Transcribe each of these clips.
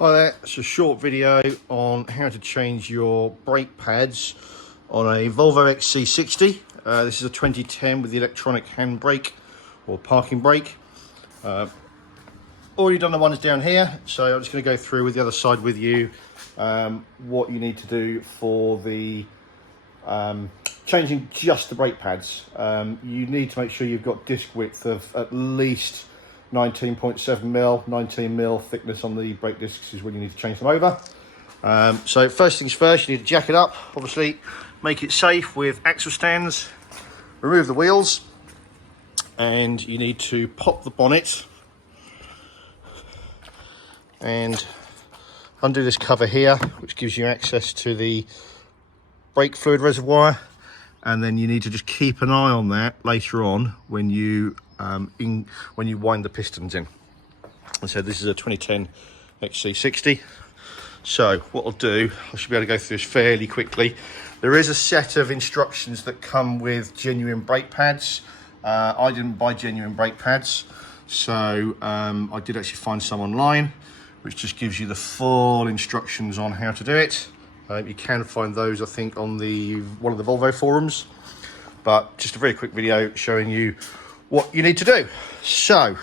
Hi there, it's a short video on how to change your brake pads on a Volvo XC60. This is a 2010 with the electronic handbrake or parking brake. Already done the ones down here, so I'm just going to go through with the other side with you what you need to do for the changing just the brake pads. You need to make sure you've got disc width of at least 19.7 mil, 19 mil thickness on the brake discs is when you need to change them over. So first things first, you need to jack it up, obviously make it safe with axle stands, remove the wheels, and you need to pop the bonnet and undo this cover here, which gives you access to the brake fluid reservoir, and then you need to just keep an eye on that later on when you wind the pistons in. And so this is a 2010 XC60. So what I'll do, I should be able to go through this fairly quickly. There is a set of instructions that come with genuine brake pads. I didn't buy genuine brake pads, so I did actually find some online, which just gives you the full instructions on how to do it. You can find those, I think, on one of the Volvo forums, but just a very quick video showing you what you need to do. So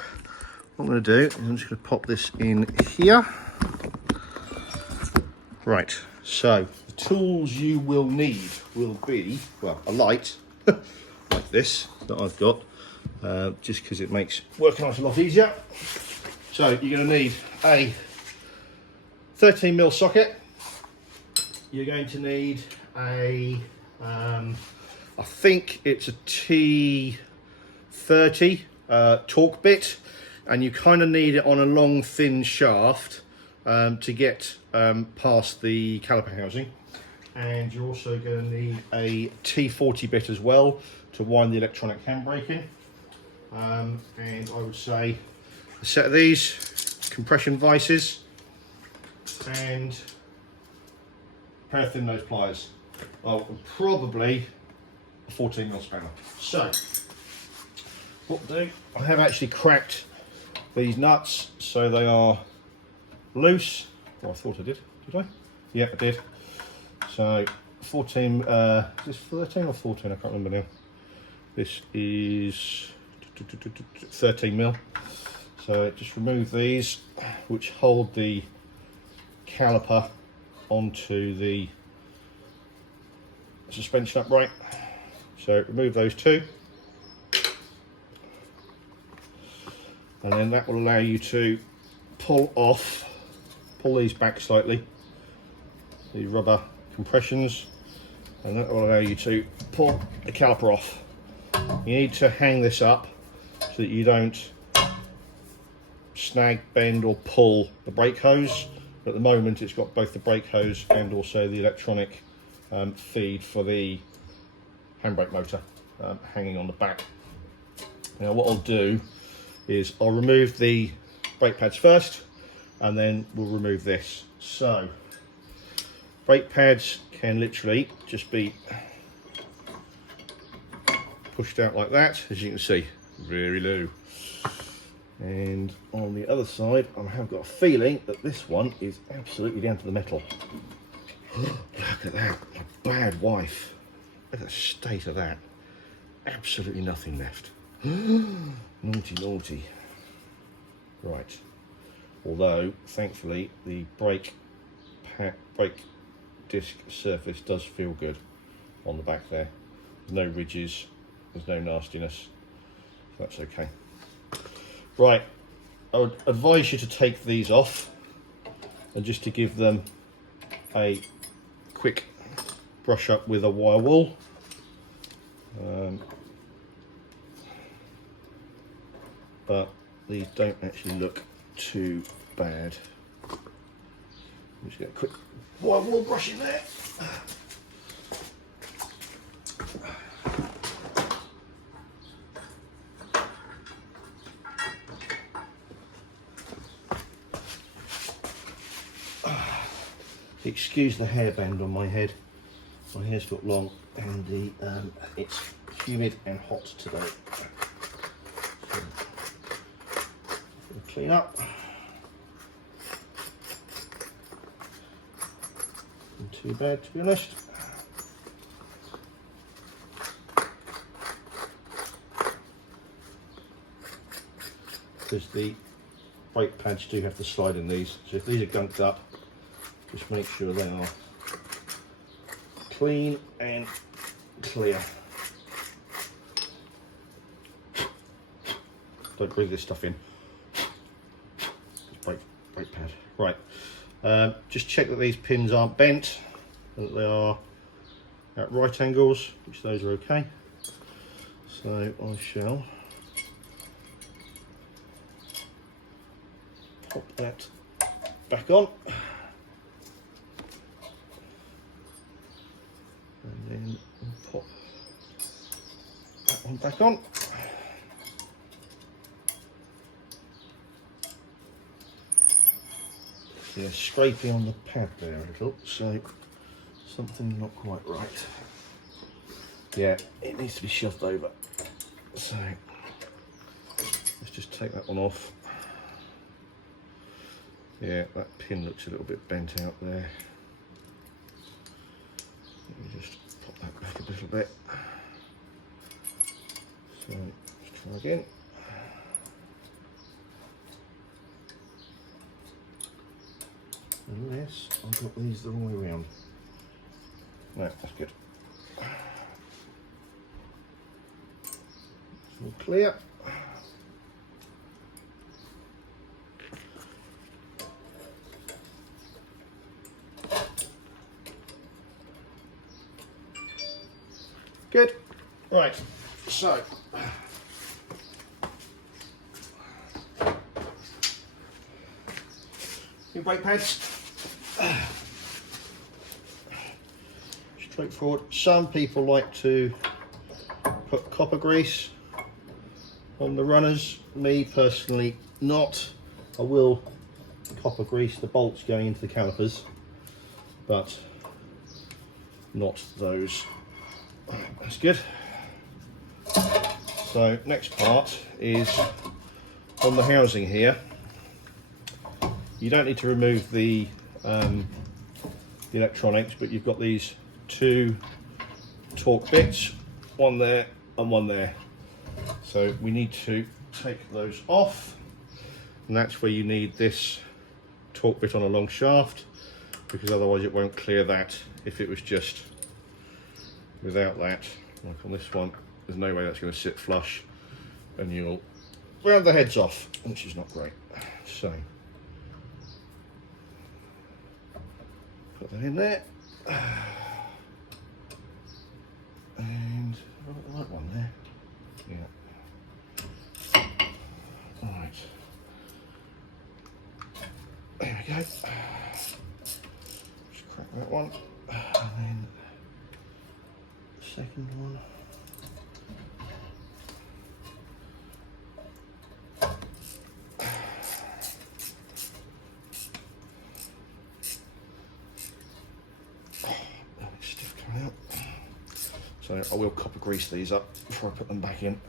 what I'm going to do is I'm just going to pop this in here. Right, so the tools you will need will be, well, a light like this that I've got, just because it makes working on it a lot easier. So you're going to need a 13 mil socket. You're going to need a, I think it's a T30 torque bit, and you kind of need it on a long thin shaft to get past the caliper housing. And you're also going to need a T40 bit as well to wind the electronic handbrake in. And I would say a set of these compression vices and a pair of thin nose pliers. Well, probably a 14 mil spanner. So what I'll do, I have actually cracked these nuts so they are loose. Well, I thought I did I? Yeah, I did. So 14, is this 13 or 14? I can't remember now. This is 13 mil. So just remove these, which hold the caliper onto the suspension upright. So remove those two, and then that will allow you to pull these back slightly, the rubber compressions, and that will allow you to pull the caliper off. You need to hang this up so that you don't snag, bend or pull the brake hose. At the moment it's got both the brake hose and also the electronic feed for the handbrake motor hanging on the back. Now what I'll do is I'll remove the brake pads first, and then we'll remove this. So brake pads can literally just be pushed out like that, as you can see, very low. And on the other side, I have got a feeling that this one is absolutely down to the metal. Look at that, my bad wife. Look at the state of that. Absolutely nothing left. Naughty, naughty. Right. Although, thankfully, the brake disc surface does feel good on the back there. There's no ridges, there's no nastiness. That's okay. Right, I would advise you to take these off, and just to give them a quick brush up with a wire wool. But these don't actually look too bad. Just get a quick wire wool brush in there. Excuse the hairband on my head. My hair's got long and it's humid and hot today. So, clean up. too bad, to be honest. Because the brake pads do have to slide in these, so if these are gunked up, just make sure they are clean and clear. Don't breathe this stuff in. Brake pad. Right. Just check that these pins aren't bent, and that they are at right angles, which those are okay. So I shall pop that back on, and then pop that one back on. Yeah, scraping on the pad there a little, so something not quite right. Yeah, it needs to be shoved over. So let's just take that one off. Yeah, that pin looks a little bit bent out there. Let me just pop that back a little bit. So let's try again. Unless I've got these the wrong way around. No, that's good. It's all clear. Good. Right, so new brake pads. Straightforward. Some people like to put copper grease on the runners. Me personally not. I will copper grease the bolts going into the calipers, but not those. That's good. So next part is on the housing here. You don't need to remove the electronics, but you've got these two torque bits, one there and one there. So we need to take those off, and that's where you need this torque bit on a long shaft, because otherwise it won't clear that if it was just without that. Like on this one, there's no way that's going to sit flush, and you'll round the heads off, which is not great. So put that in there, and I've got the right one there. Yeah. All right. There we go. Just crack that one, and then the second one. Stiff coming out. So I will copper grease these up before I put them back in.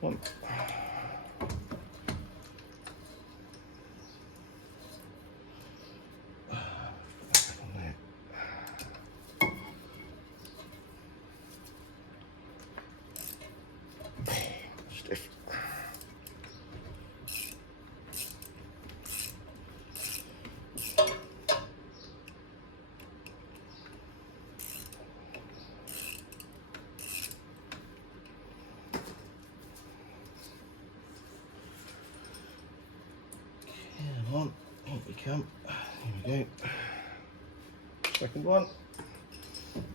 One. Stiff. On, here we come. Here we go. Second one.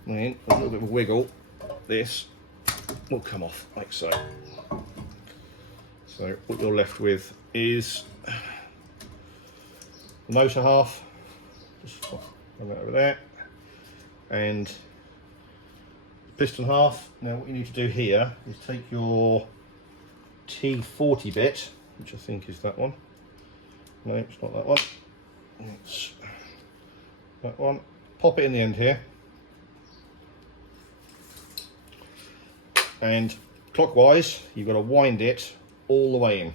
And a little bit of a wiggle. This will come off like so. So what you're left with is the motor half. Just put that over there, and piston half. Now what you need to do here is take your T40 bit, which I think is that one. No, it's not that one. It's that one. Pop it in the end here. And clockwise, you've got to wind it all the way in.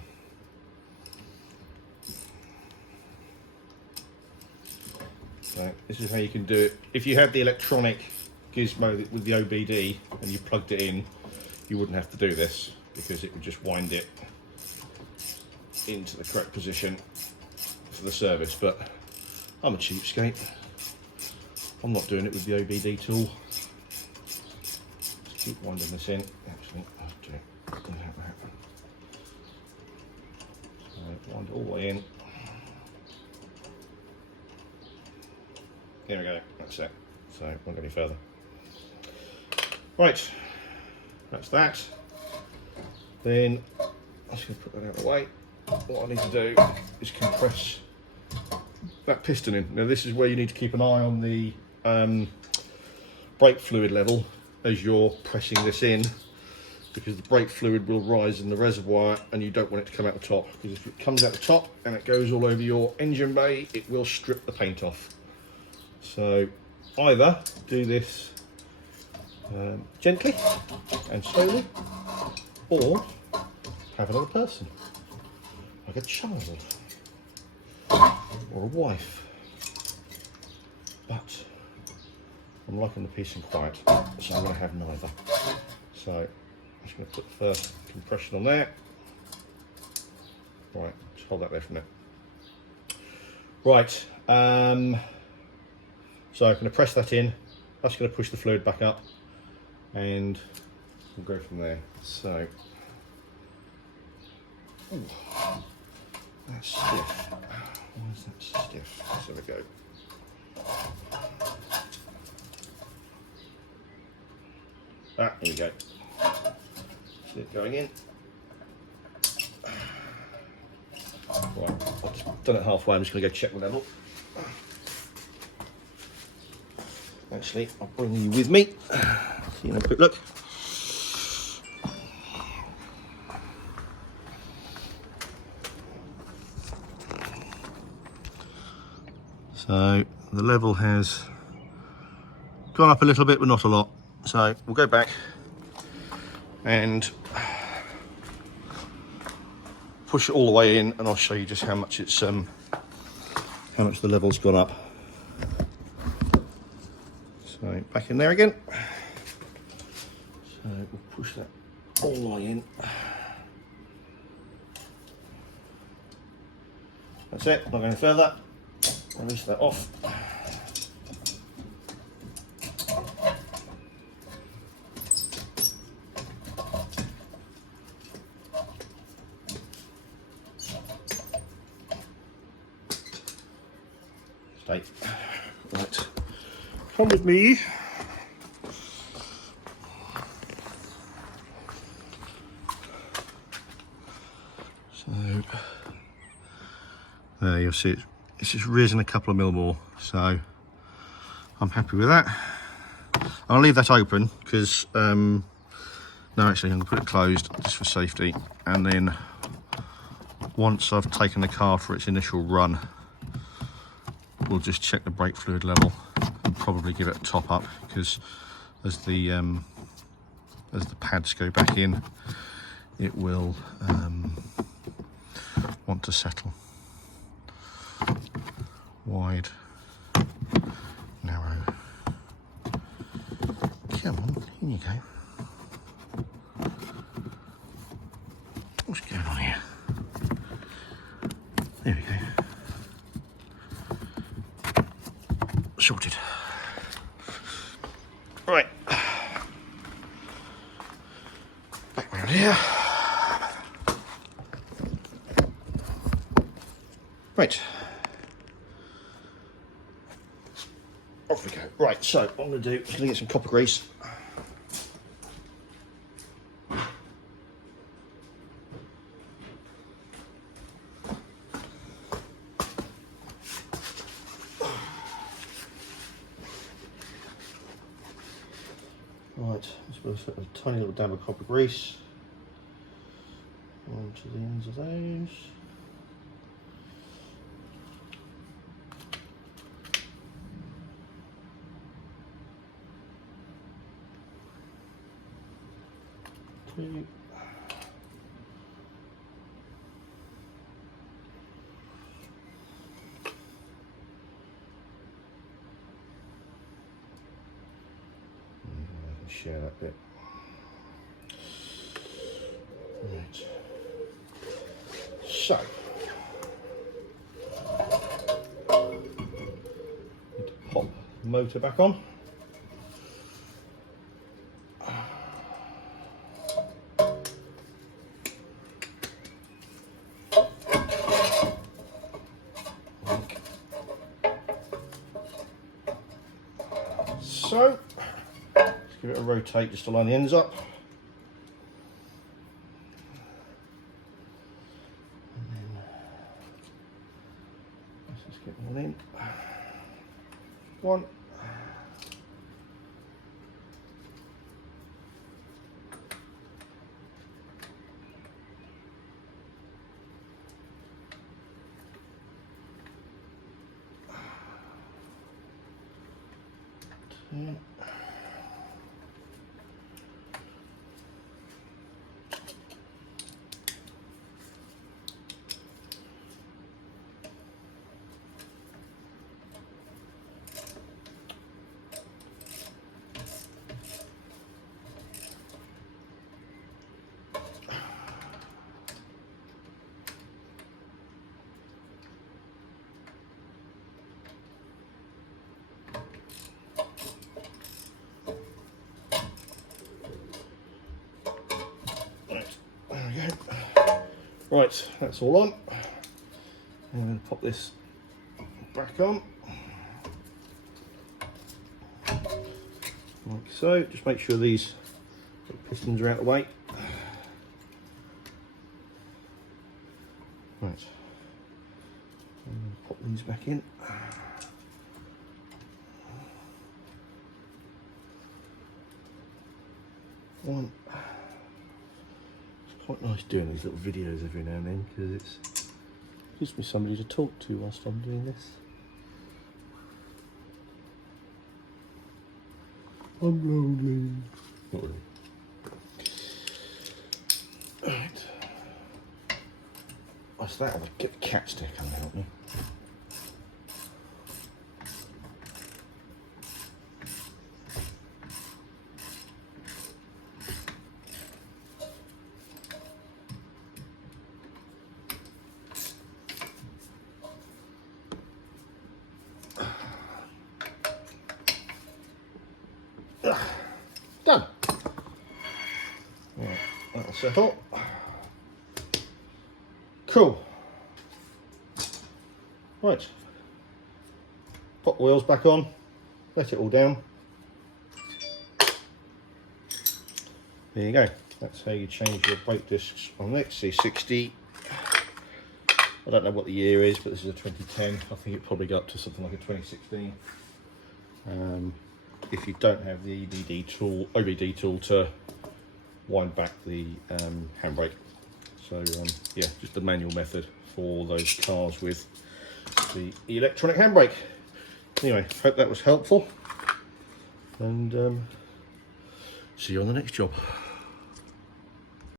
So this is how you can do it. If you had the electronic gizmo with the OBD and you plugged it in, you wouldn't have to do this, because it would just wind it into the correct position for the service. But I'm a cheapskate. I'm not doing it with the OBD tool. Just keep winding this in. Actually, I'll do it. So wind it all the way in. There we go, that's it. So it won't go any further. Right, that's that. Then I'm just going to put that out of the way. What I need to do is compress that piston in. Now this is where you need to keep an eye on the brake fluid level as you're pressing this in, because the brake fluid will rise in the reservoir and you don't want it to come out the top, because if it comes out the top and it goes all over your engine bay, it will strip the paint off. So either do this gently and slowly, or have another person, like a child or a wife. But I'm liking the peace and quiet, so I'm going to have neither. So I'm just going to put the first compression on there. Right, just hold that there for a minute. Right, so I'm going to press that in. That's going to push the fluid back up, and we'll go from there. So, ooh, that's stiff. Why is that stiff? So there we go. Ah, here we go. See it going in. Right, I've just done it halfway. I'm just going to go check the level. Actually, I'll bring you with me. So you have a quick look. So the level has gone up a little bit, but not a lot. So we'll go back and push it all the way in, and I'll show you just how much it's how much the level's gone up. So back in there again. So we'll push that all the way in. That's it, not going further. Release that off. Stay. Right. Come with me. So there you'll see it's just risen a couple of mil more, so I'm happy with that. I'll leave that open because no, actually I'm going to put it closed just for safety, and then once I've taken the car for its initial run, we'll just check the brake fluid level and probably give it a top up, because as the pads go back in, it will want to settle. Wide, narrow. Come on, in you go. What's going on here? There we go. Sorted. Right. Back round here. Right. Off we go. Right, so what I'm going to do is get some copper grease. Right, let's put a tiny little dab of copper grease onto the ends of those. Two. Share that bit. Right. So, need to pop the motor back on. So, let's give it a rotate just to line the ends up. And then let's just get one in. One. Two. Right, that's all on. And I'm going to pop this back on. Like so. Just make sure these pistons are out of the way. Right. And pop these back in. One. Quite nice doing these little videos every now and then because it gives me somebody to talk to whilst I'm doing this. I'm lonely. Not really. Right. What's that? I'll get the cat stick and help me. Done. Right, that'll settle. Cool. Right. Pop the wheels back on. Let it all down. There you go. That's how you change your brake discs on the XC60. I don't know what the year is, but this is a 2010. I think it probably got up to something like a 2016. If you don't have the OBD tool to wind back the handbrake. So yeah, just the manual method for those cars with the electronic handbrake. Anyway, hope that was helpful, and see you on the next job.